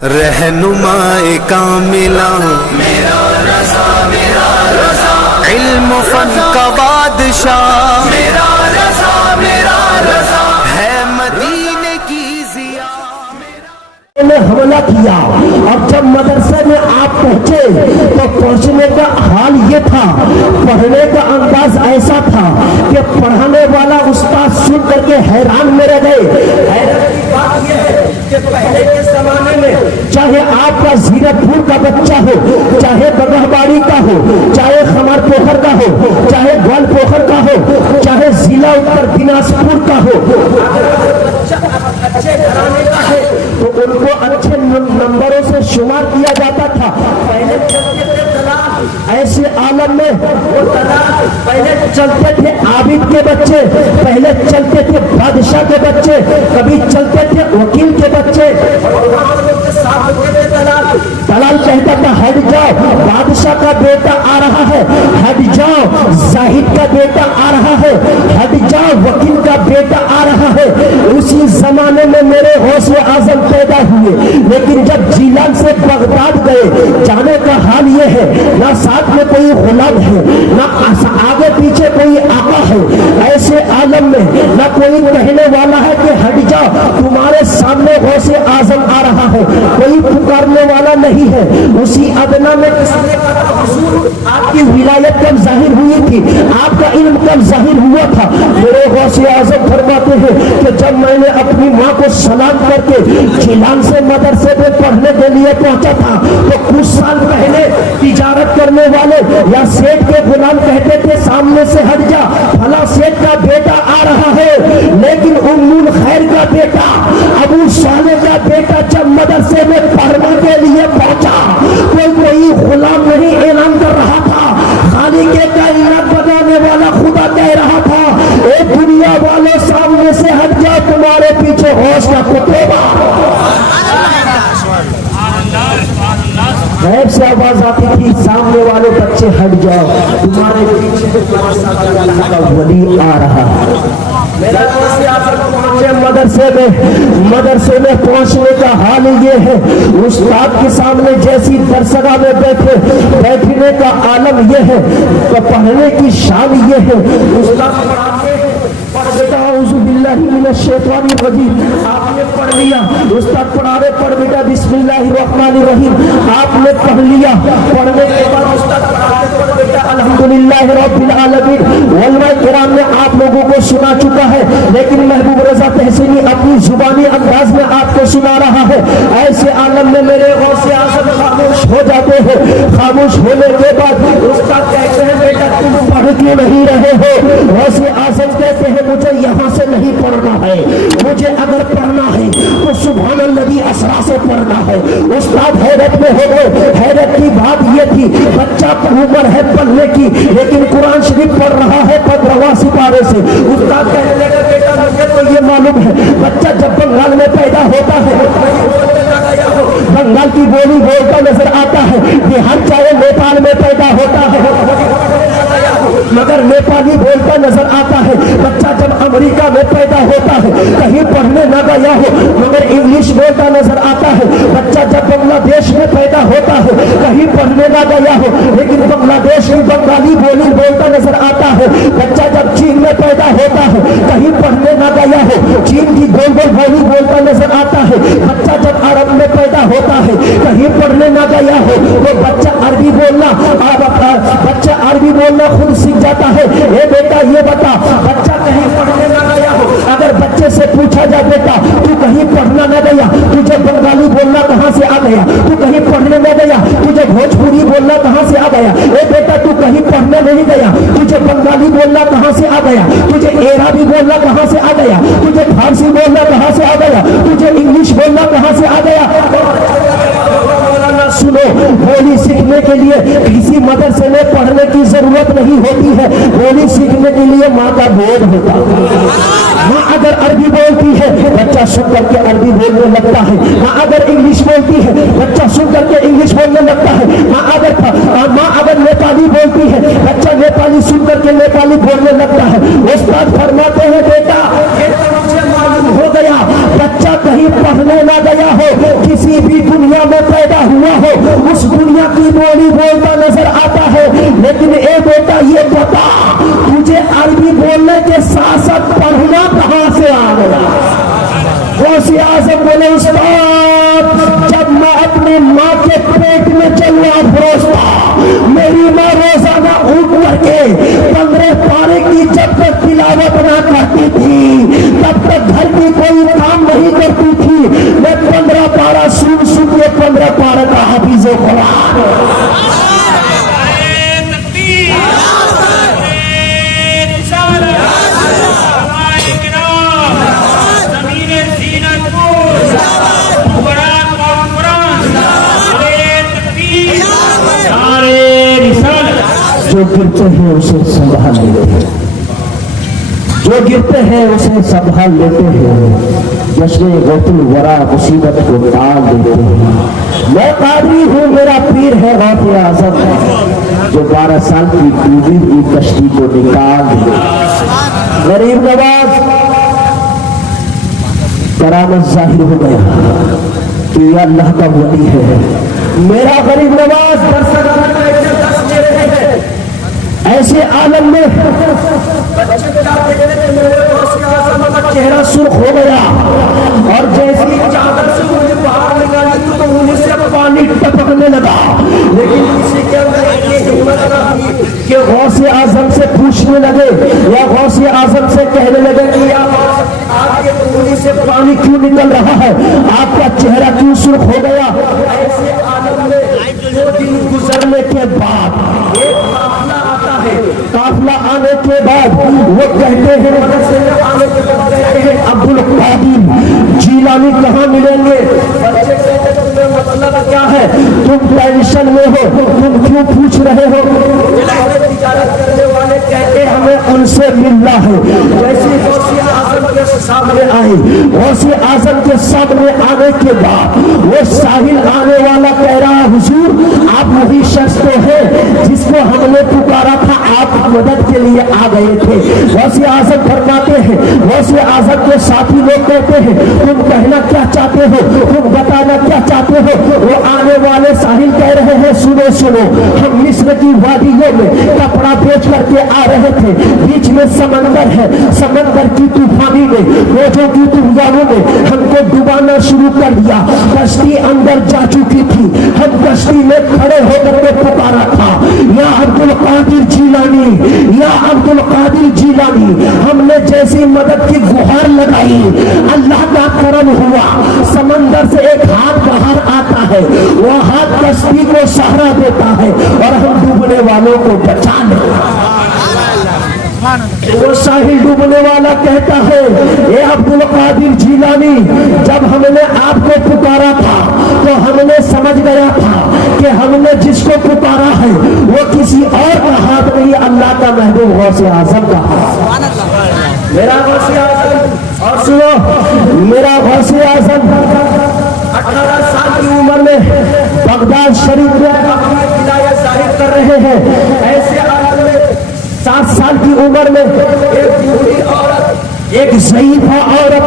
رہنمائے کاملہ میرا رضا علم فن کا بادشاہ میرا رضا ہے مدینے کی ضیاء نے حملہ کیا۔ اب جب مدرسے میں آپ پہنچے تو پہنچنے کا حال یہ تھا، پڑھنے کا انداز ایسا تھا کہ پڑھانے والا استاد سن کر کے حیران میں رہ گئے۔ حیرت کی بات یہ ہے کہ پہلے کے زمانے میں چاہے آپ کا زیرت پور کا بچہ ہو، چاہے بگہ باڑی کا ہو، چاہے خمر پوکھر کا ہو، چاہے گوال پوکھر کا ہو، چاہے ضلع اتر دناجپور کا ہو، اچھے گھرانے کا ہے تو ان کو اچھے نمبروں سے شمار کیا جاتا تھا۔ پہلے چلتے تھے دلال، ایسے عالم میں وہ دلال پہلے چلتے تھے عابد کے بچے، پہلے چلتے تھے بادشاہ کے بچے، کبھی چلتے تھے وکیل کے بچے، دلال کہتا تھا ہٹ جاؤ بادشاہ کا بیٹا آ رہا ہے، ہٹ جاؤ زاہد کا بیٹا آ رہا ہے، ہٹ جاؤ وکیل کا بیٹا آ رہا ہے۔ اسی زمانے میں میرے غوث اعظم پیدا ہوئے، لیکن جب جیلان سے بغداد گئے جانے کا حال یہ ہے نہ ساتھ میں کوئی غلام ہے، نہ آگے پیچھے کوئی آقا ہے، ایسے عالم میں نہ کوئی کہنے والا ہے کہ ہٹ جاؤ تمہارے سامنے غوث اعظم آ رہا ہے، کوئی پکارنے والا نہیں ہے۔ اسی ادنا میں حضور آپ کی ولایت کب ظاہر ہوئی تھی، آپ کا علم کب ظاہر ہوا تھا۔ میرے غوث اعظم فرماتے ہیں کہ جب میں نے اپنی ماں کو سلام کر کے جیلان سے مدرسے میں پڑھنے کے لیے پہنچا تھا تو کچھ سال پہلے تجارت کرنے والے یا سیٹ کے غلام کہتے تھے سامنے سے ہٹ جا فلاں سیٹ کا بیٹا آ رہا ہے، لیکن ام الخیر کا بیٹا ابو صالح کا بیٹا جب مدرسے میں پڑھنے کے لیے پہنچا کوئی غلام نہیں اعلان کر رہا تھا، خالق کائنات بنانے والا خدا کہہ رہا تھا اے دنیا والے سامنے سے ہٹ جا تمہارے پیچھے ہوش کا کتبہ۔ غیب سے آواز آتی تھی سامنے والے بچے ہٹ جاؤ تمہارے پیچھے اللہ کا ولی آ رہا ہے۔ میرا مدرسے میں پہنچنے کا حال یہ ہے، استاد کے سامنے جیسی درسگاہ میں بیٹھنے کا عالم یہ ہے، پڑھنے کی شان یہ ہے۔ استاد پڑھاتے بیٹا اعوذ باللہ من الشیطان الرجیم آپ نے پڑھ لیا، استاد پڑھا رہے پڑھ بیٹا بسم اللہ الرحمن الرحیم آپ نے پڑھ لیا، پڑھنے کے بعد استاد پڑھاتے پڑھ بیٹا الحمدللہ رب العالمین۔ علماء کرام نے آپ لوگوں کو سنا چکا ہے، لیکن محبوب رضا تحسینی اپنی زبانی انداز میں آپ کو سنا رہا ہے۔ ایسے عالم میں میرے غوث اعظم خاموش ہو جاتے ہیں۔ خاموش ہونے کے بعد استاد کہتے ہیں بیٹا تم پڑھ کیوں نہیں رہے ہو؟ غوث اعظم کہتے ہیں مجھے یہاں سے نہیں پڑھنا ہے، مجھے اگر پڑھنا ہے تو سبحان الذی اسرا سے پڑھنا ہے۔ استاد حیرت میں ہو گئے۔ حیرت کی بات یہ تھی بچہ عمر ہے پڑھنے کی لیکن قرآن شریف پڑھ رہا ہے 15واں سپارے سے۔ استاد کہنے لگا بیٹا مجھے تو یہ معلوم ہے بچہ جب بنگال میں پیدا ہوتا ہے بنگال کی بولی بولتا نظر آتا ہے، بہار چاہے نیپال میں پیدا ہوتا ہے مگر نیپالی بولتا نظر آتا ہے۔ بچہ جب امریکہ میں پیدا ہوتا ہے کہیں پڑھنے نہ گیا ہو مگر انگلش بولتا نظر آتا ہے۔ بچہ جب بنگلہ دیش میں پیدا ہوتا ہے کہیں پڑھنے نہ گیا ہو لیکن بنگلہ دیش میں بنگالی بولی بولتا نظر آتا ہے۔ بچہ جب چین میں پیدا ہوتا ہے کہیں پڑھنے نہ گیا ہو چین کی گول گول بولی بولتا نظر آتا ہے۔ بچہ جب عرب میں پیدا ہوتا ہے کہیں پڑھنے نہ گیا ہو وہ بچہ عربی بولنا خود سیکھ جاتا ہے۔ اے بیٹا یہ بتا بچہ کہیں پڑھنے نہ گیا ہو اگر بچے سے پوچھا جائے بیٹا تو کہیں پڑھنا نہ گیا تجھے بنگالی بولنا کہاں سے آ گیا؟ تو کہیں پڑھنے نہ گیا تجھے بھوجپوری بولنا کہاں سے آ گیا؟ اے بیٹا تو کہیں پڑھنے نہیں گیا تجھے بنگالی بولنا کہاں سے آ گیا؟ تجھے عربی بولنا کہاں سے آ گیا؟ تجھے فارسی بولنا کہاں سے آ گیا؟ تجھے انگلش بولنا کہاں سے آ گیا؟ سنو بولی سیکھنے کے لیے کسی مدرسے میں پڑھنے کی ضرورت نہیں ہوتی ہے، بولی سیکھنے کے لیے ماں کا گود ہوتا ہے۔ ماں اگر عربی بولتی ہے بچہ سن کر کے عربی بولنے لگتا ہے، ماں اگر انگلش بولتی ہے بچہ سن کر کے انگلش بولنے لگتا ہے، ماں اگر نیپالی بولتی ہے بچہ نیپالی سن کر کے نیپالی بولنے لگتا ہے۔ استاد فرماتے ہیں بیٹا معلوم ہو گیا بچہ कहीं पढ़ने ना गया हो, किसी भी दुनिया में पैदा हुआ हो, उस दुनिया की बोली बोलता नजर आता है, लेकिन ए बेटा ये बता, तुझे अरबी बोलने के साथ साथ पढ़ना कहां से आ गया? गौसे आजम बोले, उस्ताद जब मैं अपनी माँ के पेट में चलना फरोसता, मेरी माँ रोजाना उठ करके 15 पारे की जब तक तिलावत ना करती थी, तब तक घर की कोई काम नहीं करती थी। मैं 15 पारा सुन के 15 पारा का हाफिज कुरान। जो गिरते हैं उसे संभाल लेते हैं, जो गिरते हैं उसे संभाल लेते हैं, जश्न गौतुल वरा मुसीबत को टाल देते हैं। मैं कादरी हूँ, मेरा पीर है गौसे आजम, जो 12 साल की डूबी हुई कश्ती को निकाल दे। गरीब नवाज करामत जाहिर हो गया कि ये अल्लाह का वली है। मेरा गरीब नवाज ऐसे आलम में चेहरा सुर्ख हो गया, और जैसी चादर से मुझे बाहर निकाली तो मुंह से पानी टपकने लगा, लेकिन किसी के अंदर इतनी हिम्मत न थी कि गौसे आजम से पूछने लगे या गौसे आजम से कहने लगे कि आपके मुंह से पानी क्यों निकल रहा है, आपका चेहरा क्यों सुर्ख हो गया? ऐसे आलम में 2 दिन गुजरने के बाद एक काफिला आता है, काफिला आने के बाद वो कहते हैं आने के बाद अब्दुल कादिर जीलानी कहाँ मिलेंगे? बच्चे कहते तुम्हें मतलब क्या है, तुम टेंशन में हो, तुम क्यों पूछ रहे हो? तिजारत करने वाले कहते हमें उनसे मिलना है। जैसे गौसे आजम के सामने आए, गौसे आजम के सामने आने के बाद वो साहिल आने वाला कह रहा, हुजूर आप वही शख्स तो है जिसको हमने पुकारा था, आप मदद के लिए आ गए थे। गौसे आजम फरमाते हैं, गौसे आजम के साथी लोग कहते हैं तुम कहना क्या चाहते हो, तुम बताना क्या चाहते हो? वो आने वाले साहिल कह रहे हैं सुनो सुनो, हम मिस्र की वादियों में कपड़ा बेच करके आ रहे थे, बीच में समंदर है, समंदर की तूफानी में रोजों की तूफानों में हमको डुबाना शुरू कर दिया, कश्ती अंदर जा चुकी थी, हम कश्ती में खड़े होकर के पुकारा था या अब्दुल कादिर जीलानी, या अब्दुल कादिर जीलानी। हमने जैसी मदद की गुहार लगाई, अल्लाह का करम हुआ, समंदर से एक हाथ बाहर आता है, वो हाथ कश्ती को सहारा देता है और हम डूबने वालों को बचा लेते। वो साहिल डूबने वाला कहता है, ए अब्दुल कादिर जीलानी, जब हमने आपको पुकारा था तो हमने समझ गया था कि हमने जिसको पुकारा है वो किसी और का हाथ नहीं, अल्लाह का महबूब गौसे आजम का हाथ। मेरा गौसे आजम, और सुनो, मेरा गौसे आजम 18 साल की उम्र में बगदाद शरीफ में अपनी विलायत जाहिर कर रहे हैं। ऐसे हालत में 7 साल की उम्र में एक बूढ़ी औरत, एक ज़ईफ़ा औरत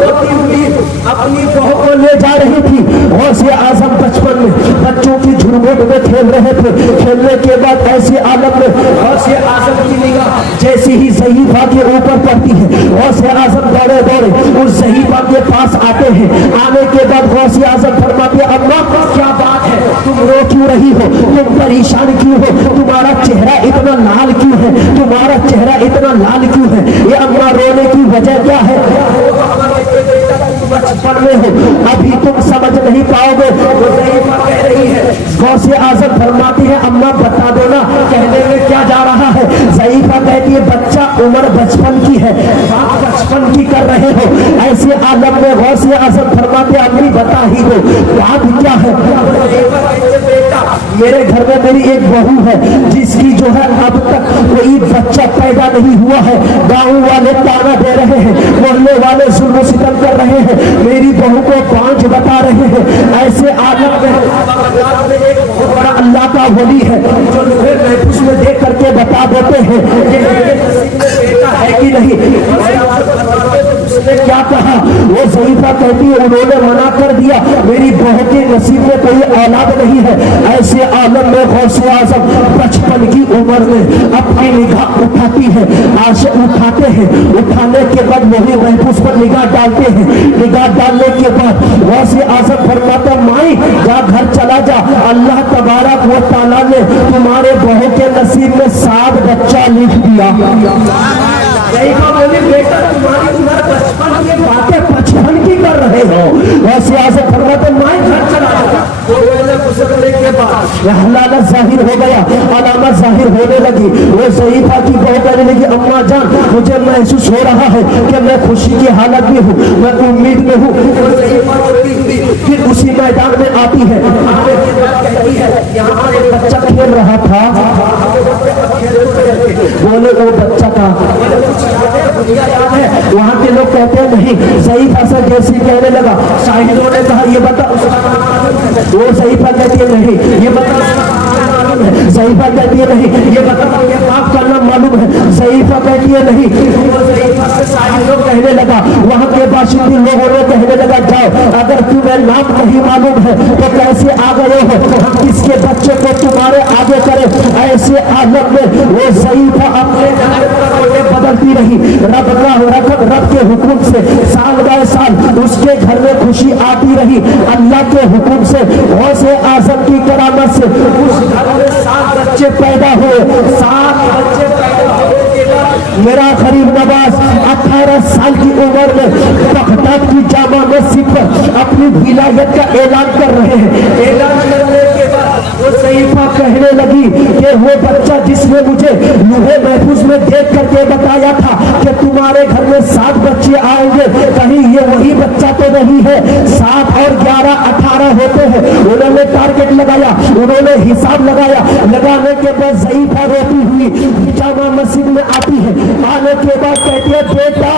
रोती हुई अपनी बहू को ले जा रही थी। गौसे आजम बचपन में बच्चों की झुरमुट में खेल रहे थे, खेलने के बाद ऐसे आलम में गौसे आजम की निगाह जैसी ही ज़ईफ़ा के ऊपर पड़ती है, गौसे आजम दौड़े दौड़े उस ज़ईफ़ा के पास आते हैं। आने के बाद गौसे आजम फरमाते, अम्मा क्या बात है, तुम रो क्यों रही हो, तुम परेशान क्यों हो, तुम्हारा चेहरा इतना लाल क्यों है, तुम्हारा चेहरा इतना लाल क्यों है? ये अम्मा रोने की वजह क्या है? बचपन में हो, अभी तुम समझ नहीं पाओगे। वो ज़ईफ़ा कह रही है, गौसे आजम फरमाती है, अम्मा बता दो ना कहने में क्या जा रहा है? ज़ईफ़ा कहती है, बच्चा उम्र बचपन की है, बात बचपन की कर रहे हो। ऐसे आलम में गौसे आजम फरमाते, अम्मी बता ही दो बात क्या है? बेटा मेरे घर में मेरी एक बहू है जिसकी जो है अब तक कोई बच्चा पैदा नहीं हुआ है, गाँव वाले ताना दे रहे हैं, मोहल्ले वाले जुल्म सितम कर रहे हैं, मेरी बहू को पांच बता रहे हैं। ऐसे आलम में एक बहुत बड़ा अल्लाह का वली है जो महफूज में देख करके बता देते हैं कि बेटा है कि नहीं। उसने क्या कहा? वो ज़ईफा कहती है उन्होंने मना कर दिया, मेरी बहू के नसीब में कोई औलाद नहीं है। ऐसे आलम में गौसे आज़म 55 की उम्र में अपनी निगाह उठाती है, आशे उठाते हैं, उठाने के बाद वही महफूज पर निगाह डालते हैं। निगाह डालने के बाद गौसे आज़म फरमाता माई जा घर चला जा, अल्लाह तबारक व तआला ने तुम्हारे बहू के नसीब में 7 बच्चा लिख दिया। बोले बेटा तुम्हारी उम्र 55 की बातें 55 की कर रहे हो। वैसे आसे फरमाते माई घर चला जाता। गुजरने के बाद हालात जाहिर हो गया, अलामत जाहिर होने लगी। वो ज़ईफा की बहू कहने लगी अम्मा जान मुझे महसूस हो रहा है कि मैं खुशी की हालत में हूँ, मैं उम्मीद में हूँ। फिर उसी मैदान में आती है, यहाँ एक बच्चा खेल रहा था। बोले वो बच्चा का याद है? वहाँ के लोग कहते हैं नहीं। ज़ईफा से जैसे कहने लगा, शाहिदों ने कहा ये बता, वो ज़ईफा कहती है नहीं ये बता, ज़ईफा कहती है नहीं ये बता पाप करना मालूम है। ज़ईफा कहती है नहीं। ज़ईफा से सारे लोग कहने लगा, वहाँ के बाशिंदे लोगों ने कहने लगा जाओ अगर तुम्हें नाम नहीं मालूम है तो कैसे आ गए हो, हम किसके बच्चे को तुम्हारे आगे करें। ऐसे आलम में वो ज़ईफा अपने बदलती रही। रब के हुक्म से साल बाय साल उसके घर में खुशी आती रही। अल्लाह के हुक्म से गौसे आज़म की करामत से उस घर में 7 बच्चे पैदा हुए। 7 बच्चे पैदा हुए। मेरा गरीब नवाज 18 साल की उम्र में बगदाद की जामा मस्जिद पर अपनी विलायत का ऐलान कर रहे हैं। ऐलान करने के बाद वो ज़ईफा कहने लगी कि वो बच्चा जिसने मुझे लूहे महफूज में देख करके बताया था कि तुम्हारे घर में 7 बच्चे आएंगे, कहीं ये वही बच्चा तो नहीं है। 7 और 11 18 होते हैं। उन्होंने टारगेट लगाया, उन्होंने हिसाब लगाया। लगाने के बाद ज़ईफा रोती हुई जामा मस्जिद में आती है। आने के बाद कहती है बेटा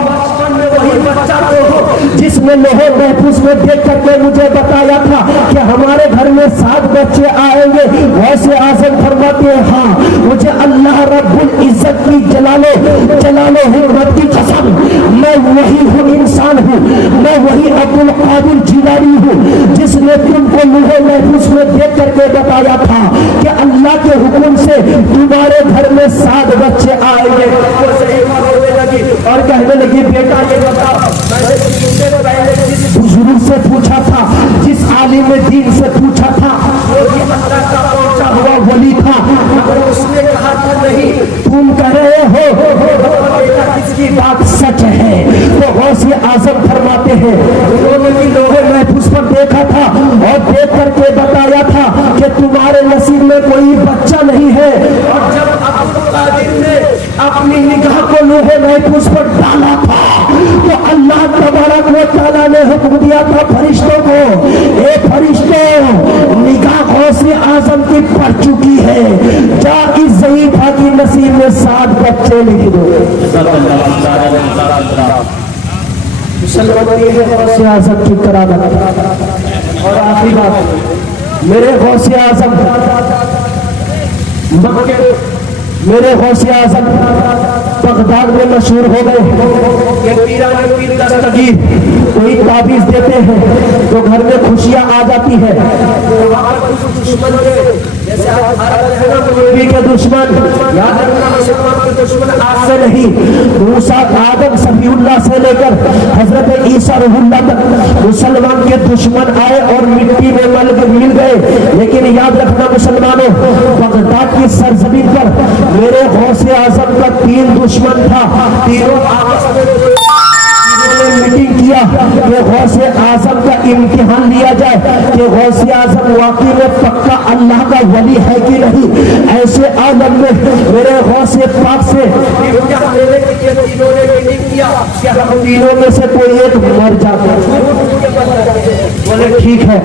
बचपन में वही बच्चा तो हो जिसने लोहे महफूज में देख करके मुझे बताया था कि हमारे घर में 7 बच्चे आएंगे। वैसे आज़म फरमाते हैं हाँ मुझे अल्लाह रब्बुल इज्जत की जलालो हिम्मत की कसम मैं वही हूँ, इंसान हूँ, मैं वही अब्दुल कादिर जिलानी हूँ जिसने तुमको लोहे महफूज में देख करके बताया था कि अल्लाह के हुक्म से तुम्हारे घर में 7 बच्चे आएंगे। और कहने लगी बेटा ये बताओ मैंने जिस बुजुर्ग से पूछा था, जिस आलिम दीन से पूछा था, वो पहुंचा हुआ वली था, मगर उसने कहा था नहीं तुम कह रहे हो बेटा किसकी बात सच है। तो गौसे आज़म फरमाते हैं उन्होंने भी लोहे महफूज पर देखा था और देख करके बताया था कि तुम्हारे नसीब में कोई बच्चा नहीं है। और जब अब्दुल कादिर ने अपनी निगाह को लोहे महफूज पर डाला था तो अल्लाह तबारक व तआला ने हुक्म दिया था फरिश्तों को, ए फरिश्तों निगाह गौसे आज़म की पड़ चुकी है, जा इस ज़ईफा की नसीब में 7 बच्चे लिख दो। मुसलमान ये है गौसे आज़म की करामत। और आखिरी बात मेरे गौसे आज़म मेरे गौसे आज़म बगदाद में मशहूर हो गए। ये पीरानी पीर दस्तगीर कोई ताबीज देते हैं तो घर में खुशियां आ जाती है। दुश्मन के दुश्मन याद रखना, मुसलमान के दुश्मन आज से नहीं, मूसा आदम सफीउल्लाह से लेकर हजरत ईसा रूहुल्लाह तक मुसलमान के दुश्मन आए और मिट्टी में मिल गए। लेकिन याद रखना मुसलमानों, बगदाद की सरजमीन पर मेरे गौसे आज़म का 3 दुश्मन था। तीनों आपस में मीटिंग किया कि गौसे आज़म का इम्तिहान लिया जाए कि गौसे आज़म वाकई में पक्का अल्लाह का वली है कि नहीं। ऐसे आलम में मेरे गौसे पाक से इम्तिहान लेने के लिए तीनों ने मीटिंग किया कि हम तीनों में से कोई एक मर जाता। बोले ठीक है,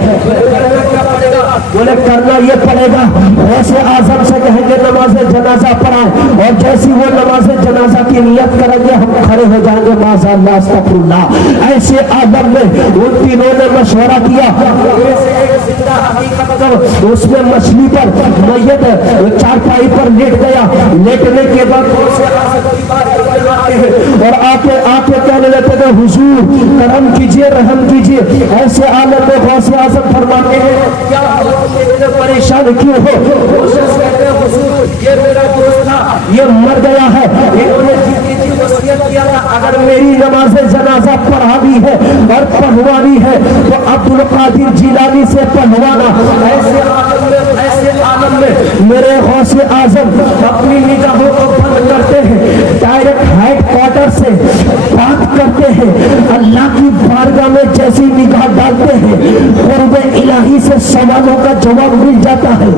बोले करना ये पड़ेगा। गौसे आज़म से कहेंगे नमाज जनाजा पढ़ाएं और जैसी वो नमाज जनाजा की नियत करेंगे हम खड़े हो जाएंगे माज़अल्लाह अस्तग़फिरुल्लाह। ऐसे आदम में उन तीनों ने मशवरा किया। उसमें मछली पर मैयत चारपाई पर लेट गया। लेटने के बाद ہیں اور آتے آتے کہنے لگتے ہیں حضور کرم کیجئے رحم کیجئے. ایسے عالم میں غوث اعظم فرماتے ہیں کیا پریشان کیوں ہو؟ وہ شخص کہتے ہیں حضور یہ میرا دوست تھا یہ مر گیا ہے, انہوں نے جی وصیت کیا تھا اگر میری نماز جنازہ پڑھا بھی ہے اور پڑھوانی ہے تو عبد القادر جیلانی سے پڑھوانا. ایسے عالم میں میرے غوث اعظم اپنی نگاہوں کو بند کرتے ہیں, ڈائریکٹ ہیڈ کوارٹر سے بات کرتے ہیں, اللہ کی بارگاہ میں جیسی نگاہ ڈالتے ہیں قرب الہی سے سوالوں کا جواب مل جاتا ہے.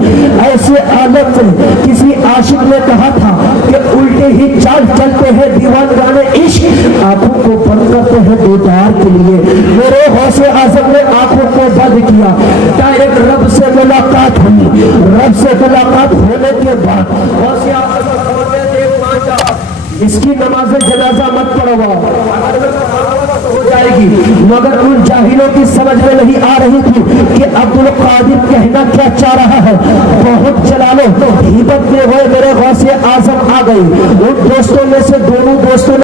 ایسے عالم میں کسی عاشق نے کہا تھا کہ الٹے ہی چال چلتے ہیں دیوانگانے عشق, آنکھوں کو بند کرتے ہیں دیدار کے لیے. میرے غوث اعظم نے آنکھوں کو بند کیا, ڈائریکٹ رب سے ملاقات ہوئی. رب سے ملاقات ہونے کے بعد غوث اعظم اس کی نماز جنازہ مت پڑھواؤ ہو جائے گی. مگر ان جاہلوں کی سمجھ میں نہیں آ رہی تھی کہ عبد القادر کہنا کیا چاہ رہا ہے. بہت جلالو ہیبت میں ہوئے میرے غوث اعظم آ گئی. ان دوستوں میں سے دونوں دوستوں